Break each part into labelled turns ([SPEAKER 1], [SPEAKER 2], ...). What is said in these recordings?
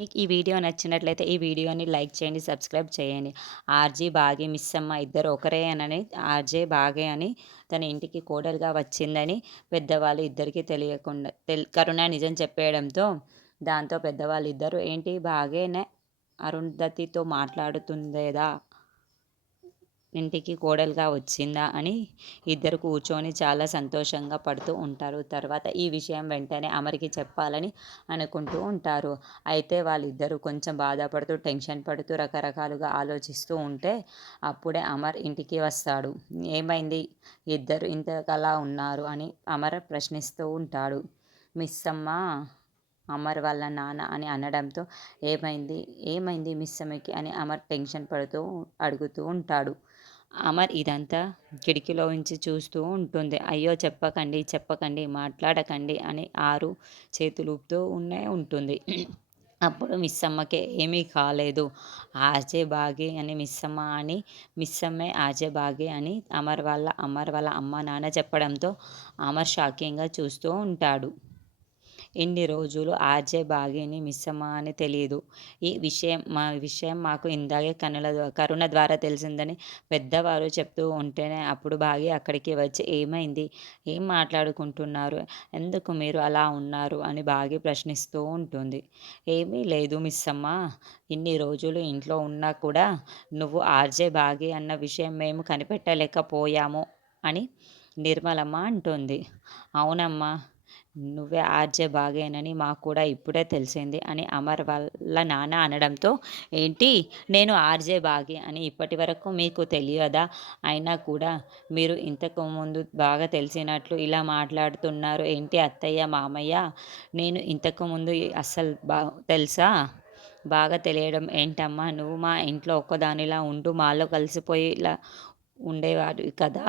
[SPEAKER 1] మీకు ఈ వీడియో నచ్చినట్లయితే ఈ వీడియోని లైక్ చేయండి సబ్స్క్రైబ్ చేయండి. ఆర్జీ బాగే మిస్ అమ్మ ఇద్దరు ఒకరే అని ఆర్జే బాగే అని తన ఇంటికి కోడలుగా వచ్చిందని పెద్దవాళ్ళు ఇద్దరికీ తెలియకుండా తెల్ కరుణ నిజం చెప్పేయడంతో దాంతో పెద్దవాళ్ళు ఇద్దరు ఏంటి బాగేనే అరుంధతితో మాట్లాడుతుందేదా? ఇంటికి కోడలుగా వచ్చిందా అని ఇద్దరు కూర్చొని చాలా సంతోషంగా పడుతూ ఉంటారు. తర్వాత ఈ విషయం వెంటనే అమరికి చెప్పాలని అనుకుంటూ ఉంటారు. అయితే వాళ్ళిద్దరూ కొంచెం బాధపడుతూ టెన్షన్ పడుతూ రకరకాలుగా ఆలోచిస్తూ ఉంటే అప్పుడే అమర్ ఇంటికి వస్తాడు. ఏమైంది? ఇద్దరు ఇంతకలా ఉన్నారు అని అమర్ ప్రశ్నిస్తూ ఉంటాడు. మిస్ అమ్మ అమర్ వాళ్ళ నాన్న అని అనడంతో ఏమైంది? ఏమైంది మిస్ అమ్మకి అని అమర్ టెన్షన్ పడుతూ అడుగుతూ ఉంటాడు. అమర్ ఇదంతా కిటికీలో ఉంచి చూస్తూ ఉంటుంది. అయ్యో చెప్పకండి చెప్పకండి మాట్లాడకండి అని ఆరు చేతులుపుతూ ఉన్నే ఉంటుంది. అప్పుడు మిస్సమ్మకి ఏమీ కాలేదు. ఆజే బాగే అని మిస్సమ్మ అని మిస్సమ్మే ఆజే బాగే అని అమర్ వాళ్ళ అమర్ వాళ్ళ అమ్మ నాన్న చెప్పడంతో అమర్ షాకింగ్గా చూస్తూ ఉంటాడు. ఇన్ని రోజులు ఆర్జే బాగీని మిస్సమ్మా అని తెలియదు ఈ విషయం మా విషయం మాకు ఇందాకే కనుల కరుణ ద్వారా తెలిసిందని పెద్దవారు చెప్తూ ఉంటేనే అప్పుడు బాగి అక్కడికి వచ్చి ఏమైంది? ఏం మాట్లాడుకుంటున్నారు? ఎందుకు మీరు అలా ఉన్నారు? అని బాగి ప్రశ్నిస్తూ ఉంటుంది. ఏమీ లేదు మిస్సమ్మ. ఇన్ని రోజులు ఇంట్లో ఉన్నా కూడా నువ్వు ఆర్జే బాగి అన్న విషయం మేము కనిపెట్టలేకపోయాము అని నిర్మలమ్మ అంటుంది. అవునమ్మా. నువ్వే ఆర్జే బాగేనని మాకు కూడా ఇప్పుడే తెలిసింది అని అమర్ వాళ్ళ నాన్న అనడంతో ఏంటి నేను ఆర్జే బాగే అని ఇప్పటి వరకు మీకు తెలియదా? అయినా కూడా మీరు ఇంతకు ముందు బాగా తెలిసినట్లు ఇలా మాట్లాడుతున్నారు. ఏంటి అత్తయ్య మామయ్య? నేను ఇంతకు ముందు అస్సలు బా తెలుసా? బాగా తెలియడం ఏంటమ్మా? నువ్వు మా ఇంట్లో ఒక్కదానిలా ఉంటూ మాలో కలిసిపోయి ఇలా ఉండేవాడు కదా?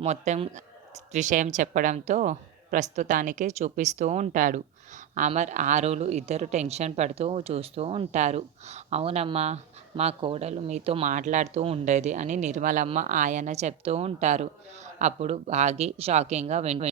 [SPEAKER 1] మొత్తం విషయం చెప్పడంతో ప్రస్తుతానికే చూపిస్తూ ఉంటాడు. అమర్ ఆరులు ఇద్దరు టెన్షన్ పడుతూ చూస్తూ ఉంటారు. అవునమ్మా మా కోడలు మీతో మాట్లాడుతూ ఉండేది అని నిర్మలమ్మ ఆయన చెప్తూ ఉంటారు. అప్పుడు బాగి షాకింగ్గా వింటు